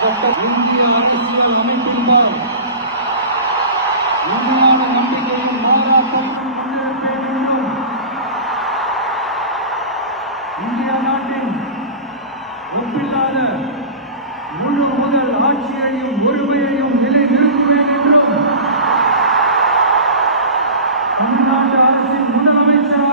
இந்திய அரசியல் அமைப்பின்பால் உண்மையான நம்பிக்கையும் பாராட்டையும் முன்னெடுப்பேன் என்றும் இந்திய நாட்டின் ஒப்பில்லாத முழு முதல் ஆட்சியையும் உரிமையையும் நிலைநிறுத்துவேன் என்றும் தமிழ்நாடு அரசின் முதலமைச்சர்